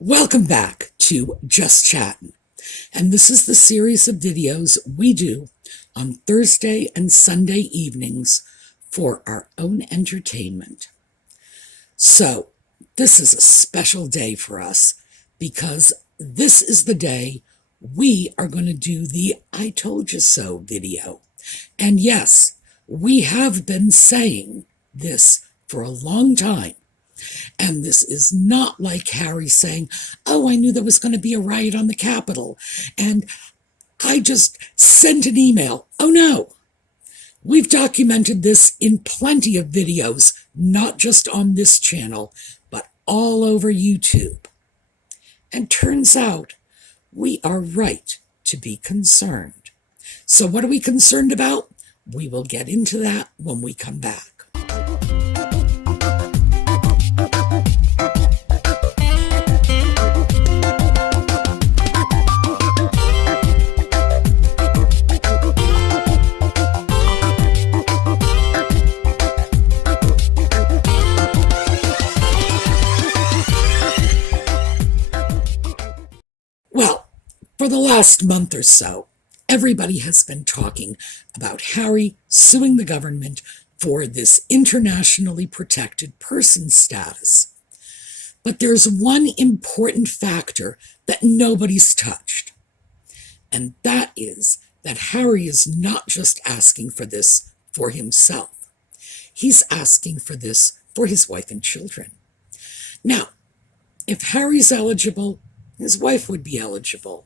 Welcome back to Just Chattin', and this is the series of videos we do on Thursday and Sunday evenings for our own entertainment. So, this is a special day for us because this is the day we are going to do the I Told You So video. And yes, we have been saying this for a long time. And this is not like Harry saying, oh, I knew there was going to be a riot on the Capitol, and I just sent an email. Oh, no. We've documented this in plenty of videos, not just on this channel, but all over YouTube. And turns out we are right to be concerned. So what are we concerned about? We will get into that when we come back. For the last month or so, everybody has been talking about Harry suing the government for this internationally protected person status. But there's one important factor that nobody's touched, and that is that Harry is not just asking for this for himself. He's asking for this for his wife and children. Now, if Harry's eligible, his wife would be eligible.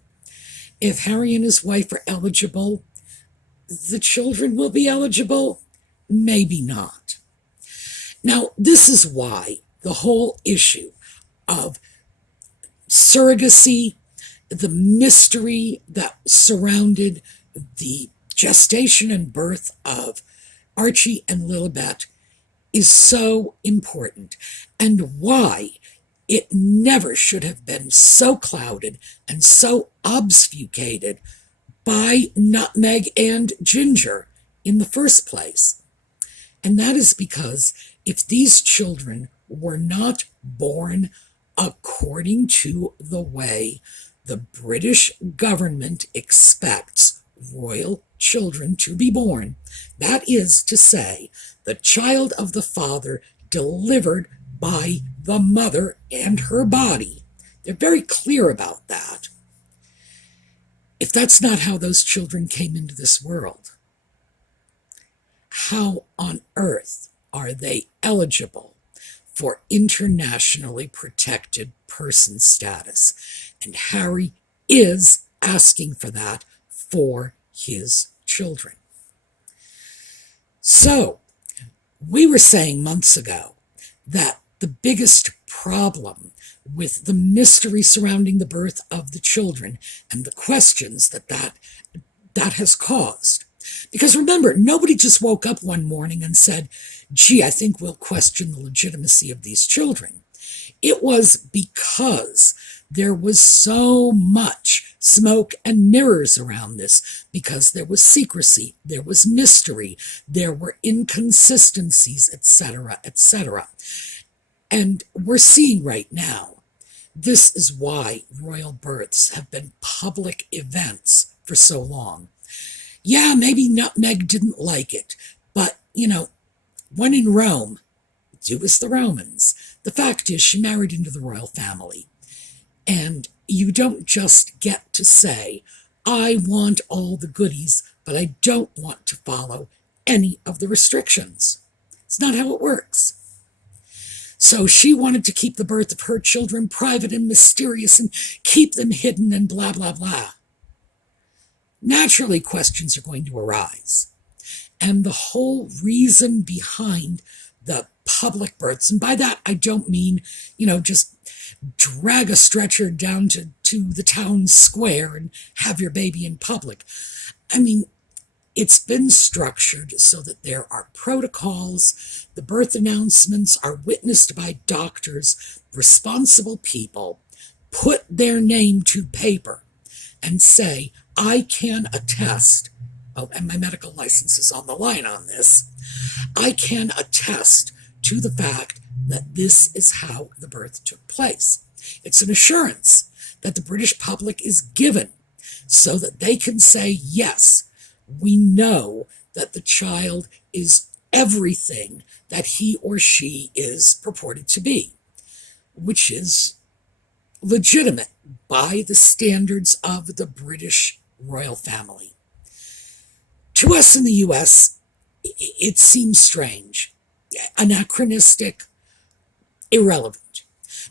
If Harry and his wife are eligible, the children will be eligible? Maybe not. Now, this is why the whole issue of surrogacy, the mystery that surrounded the gestation and birth of Archie and Lilibet is so important, and why it never should have been so clouded and so obfuscated by Nutmeg and Ginger in the first place. And that is because if these children were not born according to the way the British government expects royal children to be born, that is to say, the child of the father delivered by the mother and her body. They're very clear about that. If that's not how those children came into this world, how on earth are they eligible for internationally protected person status? And Harry is asking for that for his children. So, we were saying months ago that the biggest problem with the mystery surrounding the birth of the children and the questions that has caused. Because remember, nobody just woke up one morning and said, gee, I think we'll question the legitimacy of these children. It was because there was so much smoke and mirrors around this, because there was secrecy, there was mystery, there were inconsistencies, etc., etc. And we're seeing right now, this is why royal births have been public events for so long. Yeah, maybe Nutmeg didn't like it, but, when in Rome, do as the Romans. The fact is, she married into the royal family. And you don't just get to say, I want all the goodies, but I don't want to follow any of the restrictions. It's not how it works. So she wanted to keep the birth of her children private and mysterious and keep them hidden and blah, blah, blah. Naturally, questions are going to arise. And the whole reason behind the public births, and by that I don't mean, just drag a stretcher down to the town square and have your baby in public. I mean, it's been structured so that there are protocols, the birth announcements are witnessed by doctors, responsible people, put their name to paper and say, I can attest, oh, and my medical license is on the line on this, I can attest to the fact that this is how the birth took place. It's an assurance that the British public is given so that they can say, yes, we know that the child is everything that he or she is purported to be, which is legitimate by the standards of the British royal family. To us in the US, it seems strange, anachronistic, irrelevant.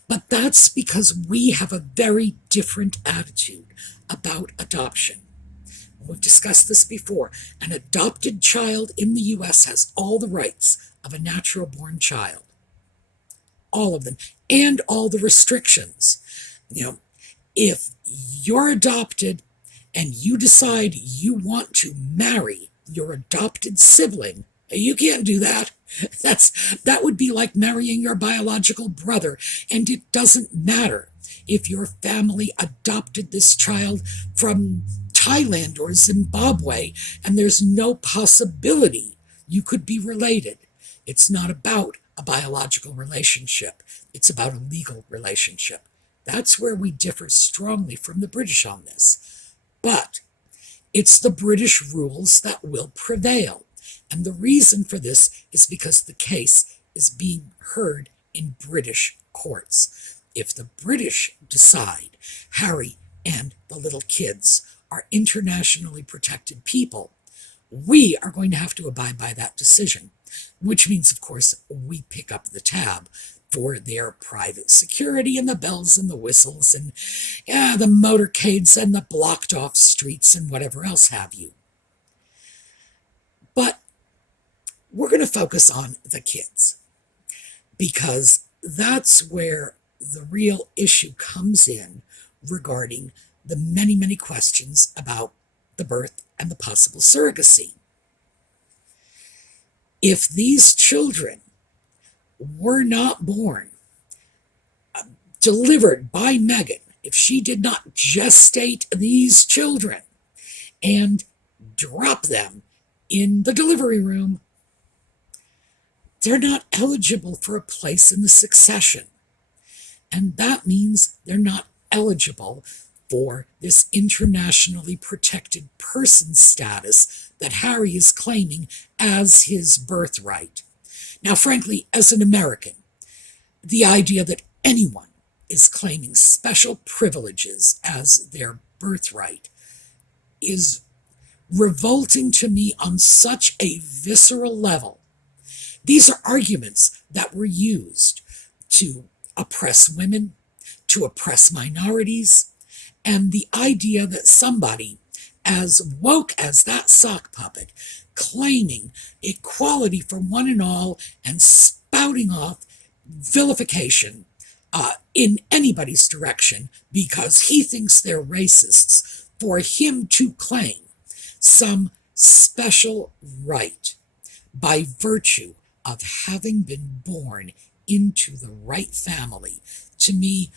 But that's because we have a very different attitude about adoption. We've discussed this before. An adopted child in the US has all the rights of a natural-born child. All of them. And all the restrictions. If you're adopted and you decide you want to marry your adopted sibling, you can't do that. That would be like marrying your biological brother, and it doesn't matter if your family adopted this child from Thailand or Zimbabwe, and there's no possibility you could be related. It's not about a biological relationship. It's about a legal relationship. That's where we differ strongly from the British on this. But it's the British rules that will prevail. And the reason for this is because the case is being heard in British courts. If the British decide Harry and the little kids are internationally protected people, we are going to have to abide by that decision, which means, of course, we pick up the tab for their private security and the bells and the whistles and the motorcades and the blocked off streets and whatever else have you. But we're going to focus on the kids because that's where the real issue comes in regarding the many, many questions about the birth and the possible surrogacy. If these children were not born, delivered by Meghan, if she did not gestate these children and drop them in the delivery room, they're not eligible for a place in the succession. And that means they're not eligible for this internationally protected person status that Harry is claiming as his birthright. Now, frankly, as an American, the idea that anyone is claiming special privileges as their birthright is revolting to me on such a visceral level. These are arguments that were used to oppress women, to oppress minorities, and the idea that somebody as woke as that sock puppet, claiming equality for one and all and spouting off vilification in anybody's direction because he thinks they're racists, for him to claim some special right by virtue of having been born into the right family. To me,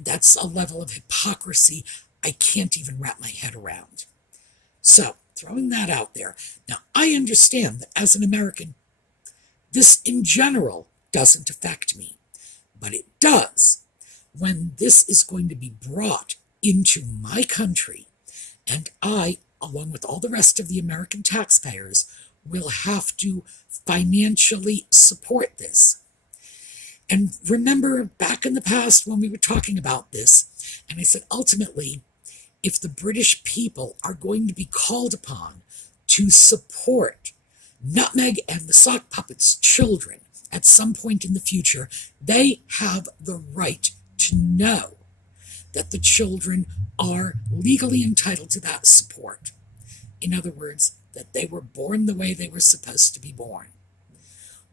that's a level of hypocrisy I can't even wrap my head around. So, throwing that out there. Now, I understand that as an American, this in general doesn't affect me, but it does when this is going to be brought into my country, and I, along with all the rest of the American taxpayers, will have to financially support this. And remember back in the past when we were talking about this, and I said ultimately, if the British people are going to be called upon to support Nutmeg and the Sock Puppet's children at some point in the future, they have the right to know that the children are legally entitled to that support. In other words, that they were born the way they were supposed to be born.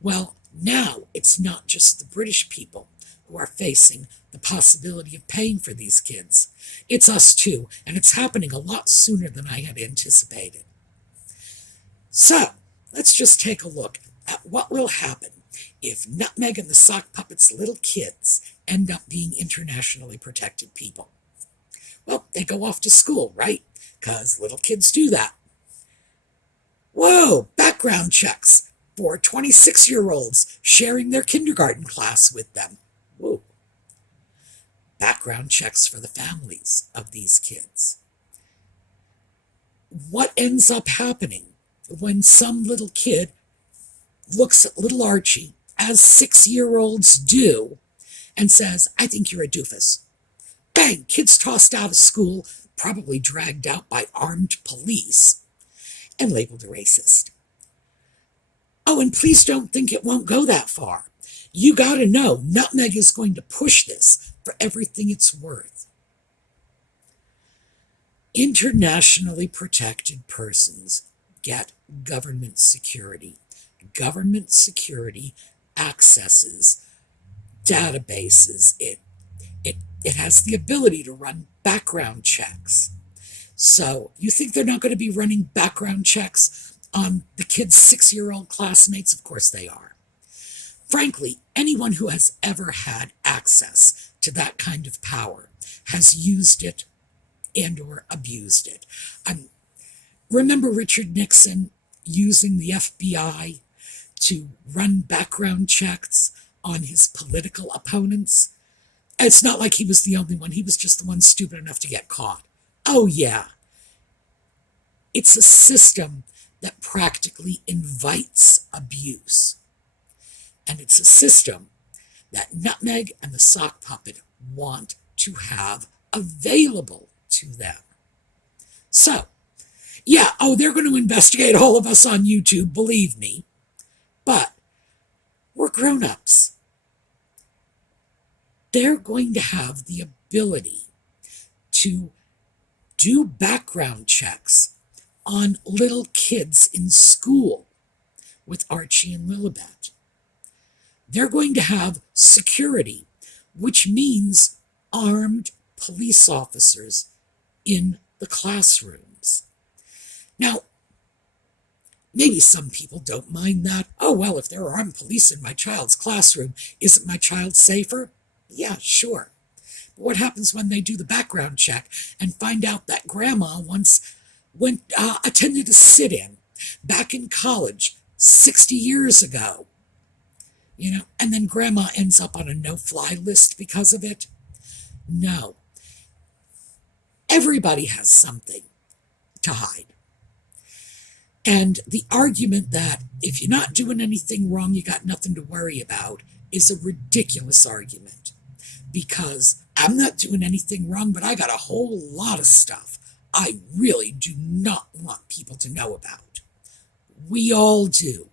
Well, now it's not just the British people who are facing the possibility of paying for these kids. It's us too, and it's happening a lot sooner than I had anticipated. So, let's just take a look at what will happen if Nutmeg and the Sock Puppet's little kids end up being internationally protected people. Well, they go off to school, right? Because little kids do that. Whoa, background checks. for 26-year-olds sharing their kindergarten class with them. Whoa. Background checks for the families of these kids. What ends up happening when some little kid looks at little Archie, as 6-year-olds do, and says, I think you're a doofus. Bang! Kid's tossed out of school, probably dragged out by armed police, and labeled a racist. Oh, and please don't think it won't go that far. You got to know, Nutmeg is going to push this for everything it's worth. Internationally protected persons get government security. Government security accesses databases. It has the ability to run background checks. So you think they're not going to be running background checks on the kids' 6-year-old classmates? Of course they are. Frankly, anyone who has ever had access to that kind of power has used it and or abused it. Remember Richard Nixon using the FBI to run background checks on his political opponents? It's not like he was the only one. He was just the one stupid enough to get caught. Oh, yeah. It's a system that practically invites abuse. And it's a system that Nutmeg and the sock puppet want to have available to them. So, yeah, they're going to investigate all of us on YouTube, believe me. But we're grown-ups. They're going to have the ability to do background checks on little kids in school with Archie and Lilibet. They're going to have security, which means armed police officers in the classrooms. Now, maybe some people don't mind that. Oh, well, if there are armed police in my child's classroom, isn't my child safer? Yeah, sure. But what happens when they do the background check and find out that grandma once attended a sit-in back in college 60 years ago? And then grandma ends up on a no-fly list because of it? No. Everybody has something to hide. And the argument that if you're not doing anything wrong, you got nothing to worry about is a ridiculous argument. Because I'm not doing anything wrong, but I got a whole lot of stuff I really do not want people to know about. We all do.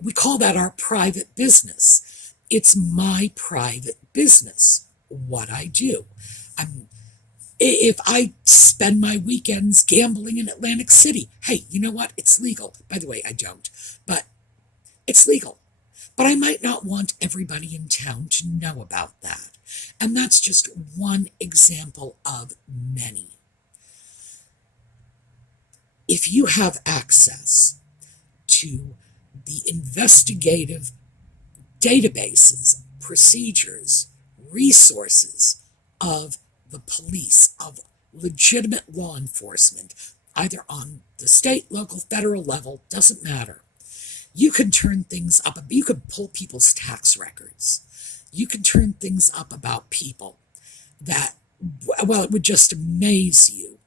We call that our private business. It's my private business, what I do. If I spend my weekends gambling in Atlantic City, hey, you know what? It's legal. By the way, I don't, but it's legal. But I might not want everybody in town to know about that. And that's just one example of many. If you have access to the investigative databases, procedures, resources of the police, of legitimate law enforcement, either on the state, local, federal level, doesn't matter. You can turn things up. You can pull people's tax records. You can turn things up about people that, well, it would just amaze you.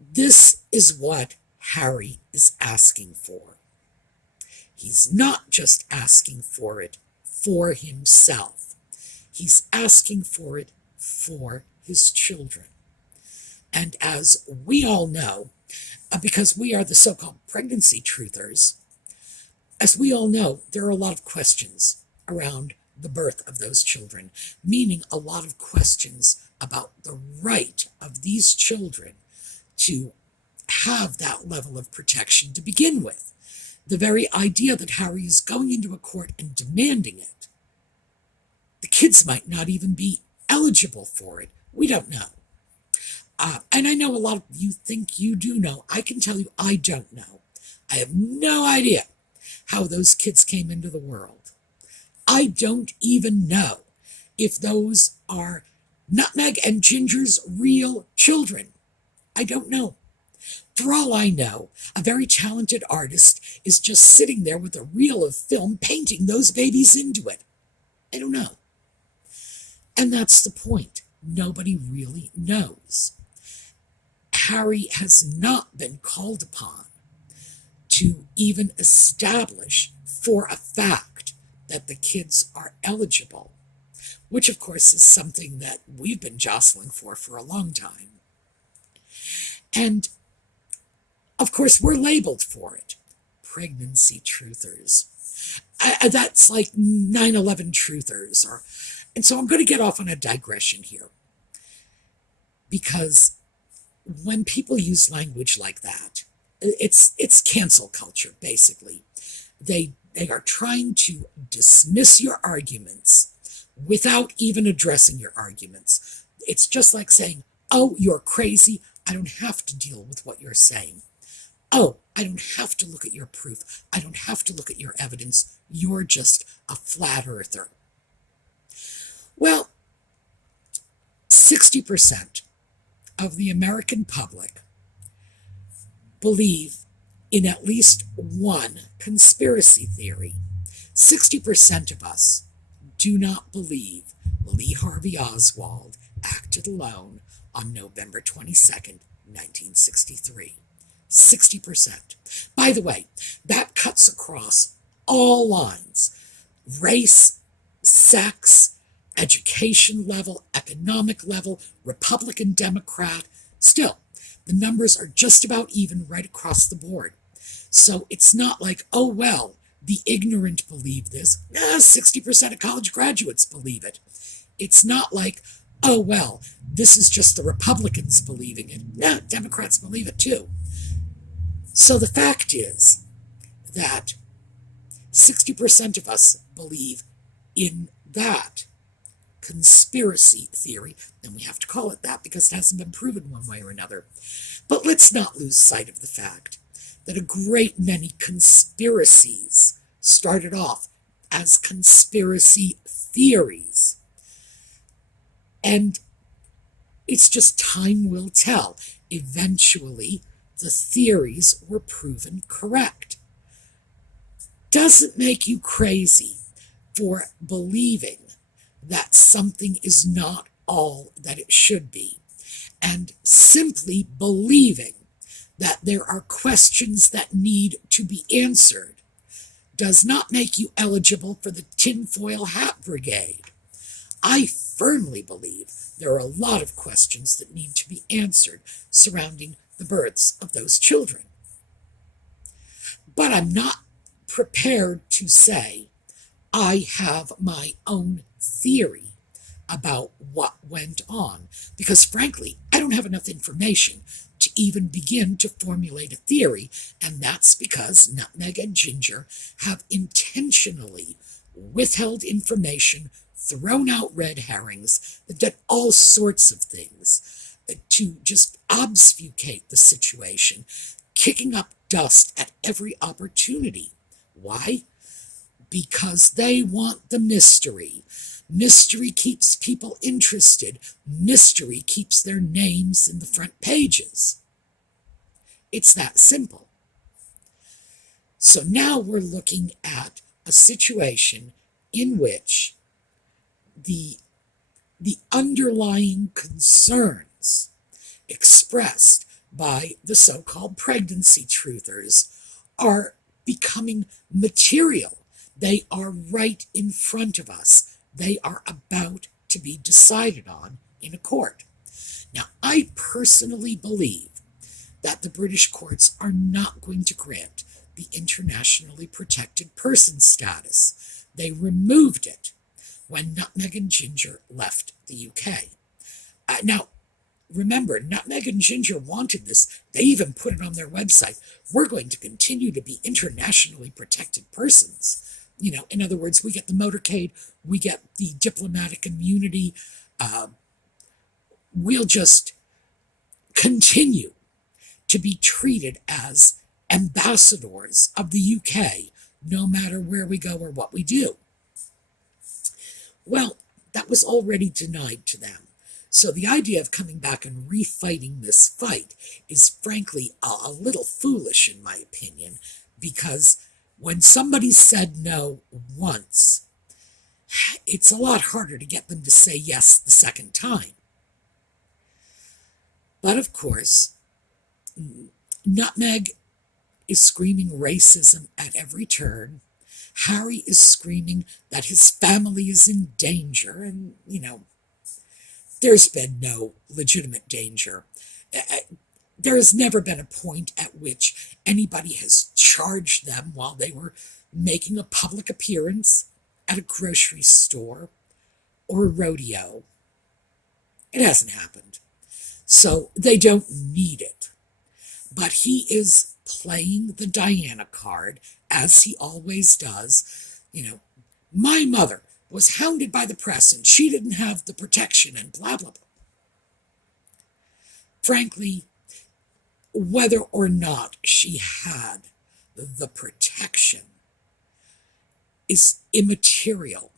This is what Harry is asking for. He's not just asking for it for himself. He's asking for it for his children. And as we all know, because we are the so-called pregnancy truthers, as we all know, there are a lot of questions around the birth of those children, meaning a lot of questions about the right of these children to have that level of protection to begin with. The very idea that Harry is going into a court and demanding it. The kids might not even be eligible for it. We don't know. And I know a lot of you think you do know. I can tell you I don't know. I have no idea how those kids came into the world. I don't even know if those are Nutmeg and Ginger's real children. I don't know. For all I know, a very talented artist is just sitting there with a reel of film painting those babies into it. I don't know. And that's the point. Nobody really knows. Harry has not been called upon to even establish for a fact that the kids are eligible, which of course is something that we've been jostling for a long time. And of course we're labeled for it. Pregnancy truthers. That's like 9/11 truthers. And so I'm going to get off on a digression here, because when people use language like that, it's cancel culture, basically. They are trying to dismiss your arguments without even addressing your arguments. It's just like saying, oh, you're crazy. I don't have to deal with what you're saying. Oh, I don't have to look at your proof. I don't have to look at your evidence. You're just a flat earther. Well, 60% of the American public believe in at least one conspiracy theory. 60% of us do not believe Lee Harvey Oswald acted alone on November 22nd, 1963. 60%. By the way, that cuts across all lines: race, sex, education level, economic level, Republican, Democrat. Still, the numbers are just about even right across the board. So it's not like, oh, well, the ignorant believe this. 60% of college graduates believe it. It's not like, oh, well, this is just the Republicans believing it. Democrats believe it too. So the fact is that 60% of us believe in that conspiracy theory, and we have to call it that because it hasn't been proven one way or another. But let's not lose sight of the fact that a great many conspiracies started off as conspiracy theories. And it's just time will tell. Eventually, the theories were proven correct. Doesn't make you crazy for believing that something is not all that it should be, and simply believing that there are questions that need to be answered does not make you eligible for the tinfoil hat brigade. I firmly believe there are a lot of questions that need to be answered surrounding the births of those children. But I'm not prepared to say I have my own theory about what went on, because frankly, I don't have enough information to even begin to formulate a theory, and that's because Nutmeg and Ginger have intentionally withheld information, thrown out red herrings, they've done all sorts of things to just obfuscate the situation, kicking up dust at every opportunity. Why? Because they want the mystery. Mystery keeps people interested. Mystery keeps their names in the front pages. It's that simple. So now we're looking at a situation in which the underlying concerns expressed by the so-called pregnancy truthers are becoming material. They are right in front of us. They are about to be decided on in a court. Now, I personally believe that the British courts are not going to grant the internationally protected person status. They removed it when Nutmeg and Ginger left the UK. Now, remember, Nutmeg and Ginger wanted this. They even put it on their website. We're going to continue to be internationally protected persons. You know, in other words, we get the motorcade, we get the diplomatic immunity. We'll just continue to be treated as ambassadors of the UK, no matter where we go or what we do. Well, that was already denied to them. So the idea of coming back and refighting this fight is frankly a little foolish in my opinion, because when somebody said no once, it's a lot harder to get them to say yes the second time. But of course, Nutmeg is screaming racism at every turn. Harry is screaming that his family is in danger, and, there's been no legitimate danger. There has never been a point at which anybody has charged them while they were making a public appearance at a grocery store or a rodeo. It hasn't happened. So they don't need it. But he is playing the Diana card, as he always does. My mother was hounded by the press and she didn't have the protection and blah, blah, blah. Frankly, whether or not she had the protection is immaterial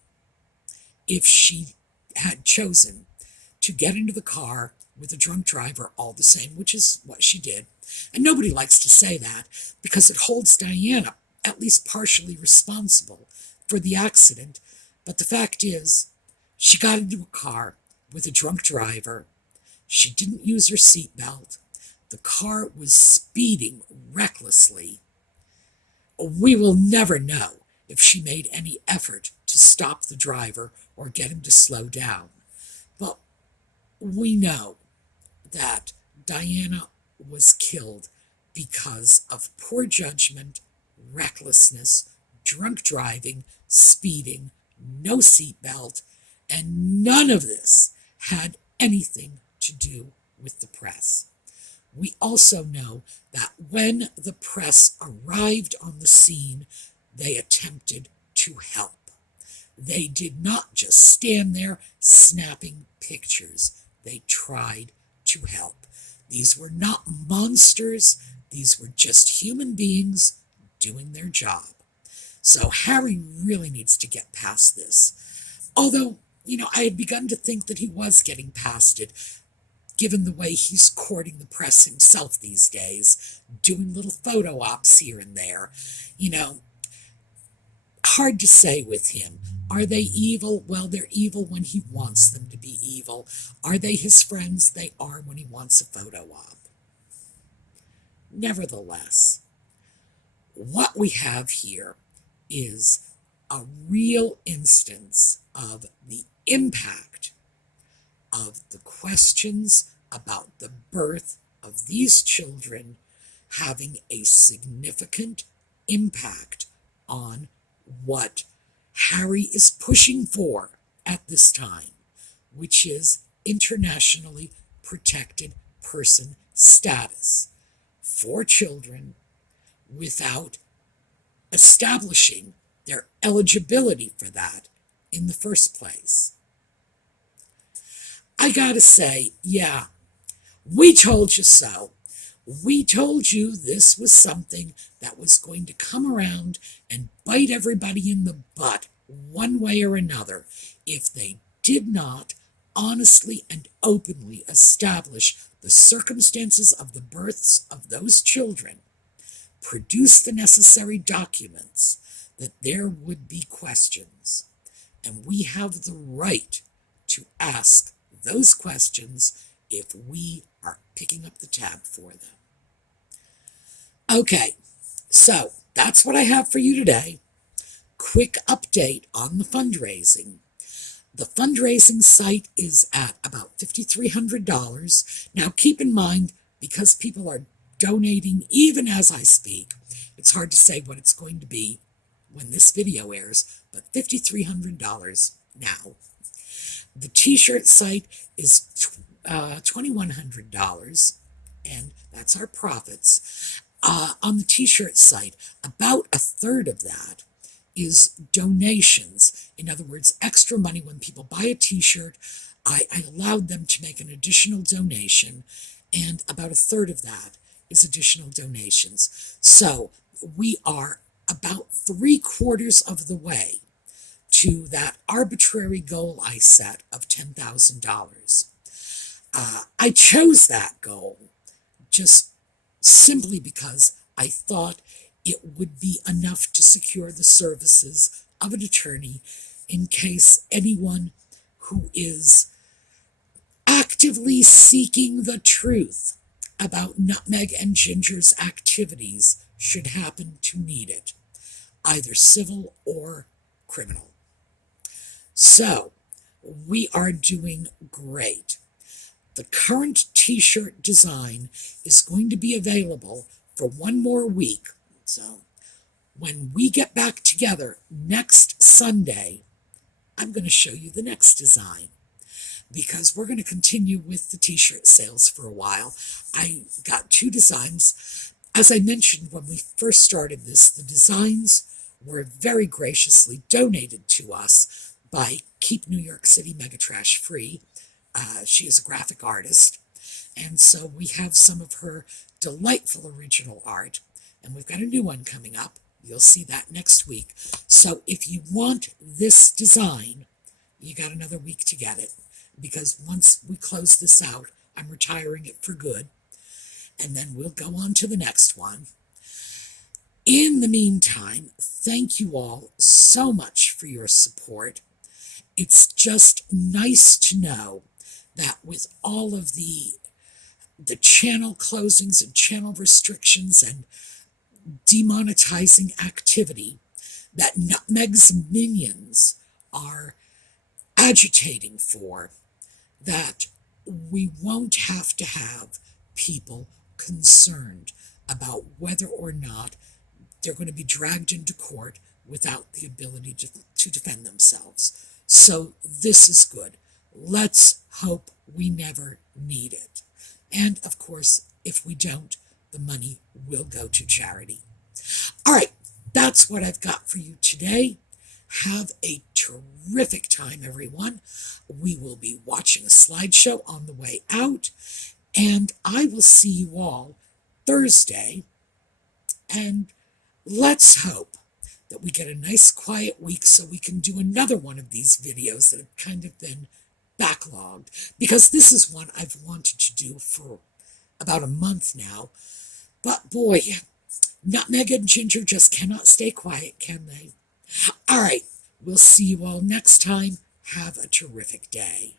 if she had chosen to get into the car with a drunk driver all the same, which is what she did. And nobody likes to say that because it holds Diana at least partially responsible for the accident. But the fact is, she got into a car with a drunk driver. She didn't use her seatbelt. The car was speeding recklessly. We will never know if she made any effort to stop the driver or get him to slow down. But we know that Diana was killed because of poor judgment, recklessness, drunk driving, speeding, no seatbelt, and none of this had anything to do with the press. We also know that when the press arrived on the scene, they attempted to help. They did not just stand there snapping pictures. They tried to help. These were not monsters. These were just human beings doing their job. So Harry really needs to get past this. Although, I had begun to think that he was getting past it, given the way he's courting the press himself these days, doing little photo ops here and there. Hard to say with him. Are they evil? Well, they're evil when he wants them to be evil. Are they his friends? They are when he wants a photo op. Nevertheless, what we have here is a real instance of the impact of the questions about the birth of these children having a significant impact on what Harry is pushing for at this time, which is internationally protected person status for children without establishing their eligibility for that in the first place. I gotta say, yeah, we told you so. We told you this was something that was going to come around and bite everybody in the butt one way or another if they did not honestly and openly establish the circumstances of the births of those children, produce the necessary documents, that there would be questions. And we have the right to ask those questions if we are picking up the tab for them. Okay, so that's what I have for you today. Quick update on the fundraising. The fundraising site is at about $5,300. Now keep in mind, because people are donating even as I speak, it's hard to say what it's going to be when this video airs, but $5,300 now. The t-shirt site is $2,100, and that's our profits. On the t-shirt site, about a third of that is donations. In other words, extra money. When people buy a t-shirt, I allowed them to make an additional donation, and about a third of that is additional donations. So we are about 3/4 of the way to that arbitrary goal I set of $10,000. I chose that goal just simply because I thought it would be enough to secure the services of an attorney in case anyone who is actively seeking the truth about Nutmeg and Ginger's activities should happen to need it, either civil or criminal. So, we are doing great. The current t-shirt design is going to be available for one more week. So, when we get back together next Sunday, I'm going to show you the next design, because we're going to continue with the t-shirt sales for a while. I got 2 designs. As I mentioned when we first started this, the designs were very graciously donated to us by Keep New York City Mega Trash Free. She is a graphic artist, and so we have some of her delightful original art, and we've got a new one coming up. You'll see that next week. So if you want this design, you got another week to get it, because once we close this out, I'm retiring it for good, and then we'll go on to the next one. In the meantime, thank you all so much for your support. It's just nice to know that with all of the channel closings and channel restrictions and demonetizing activity that Nutmeg's minions are agitating for, that we won't have to have people concerned about whether or not they're going to be dragged into court without the ability to defend themselves. So this is good. Let's hope we never need it. And of course, if we don't, the money will go to charity. All right, that's what I've got for you today. Have a terrific time, everyone. We will be watching a slideshow on the way out, and I will see you all Thursday. And let's hope that we get a nice quiet week so we can do another one of these videos that have kind of been backlogged, because this is one I've wanted to do for about a month now. But boy, Nutmeg and Ginger just cannot stay quiet, can they? All right, we'll see you all next time. Have a terrific day.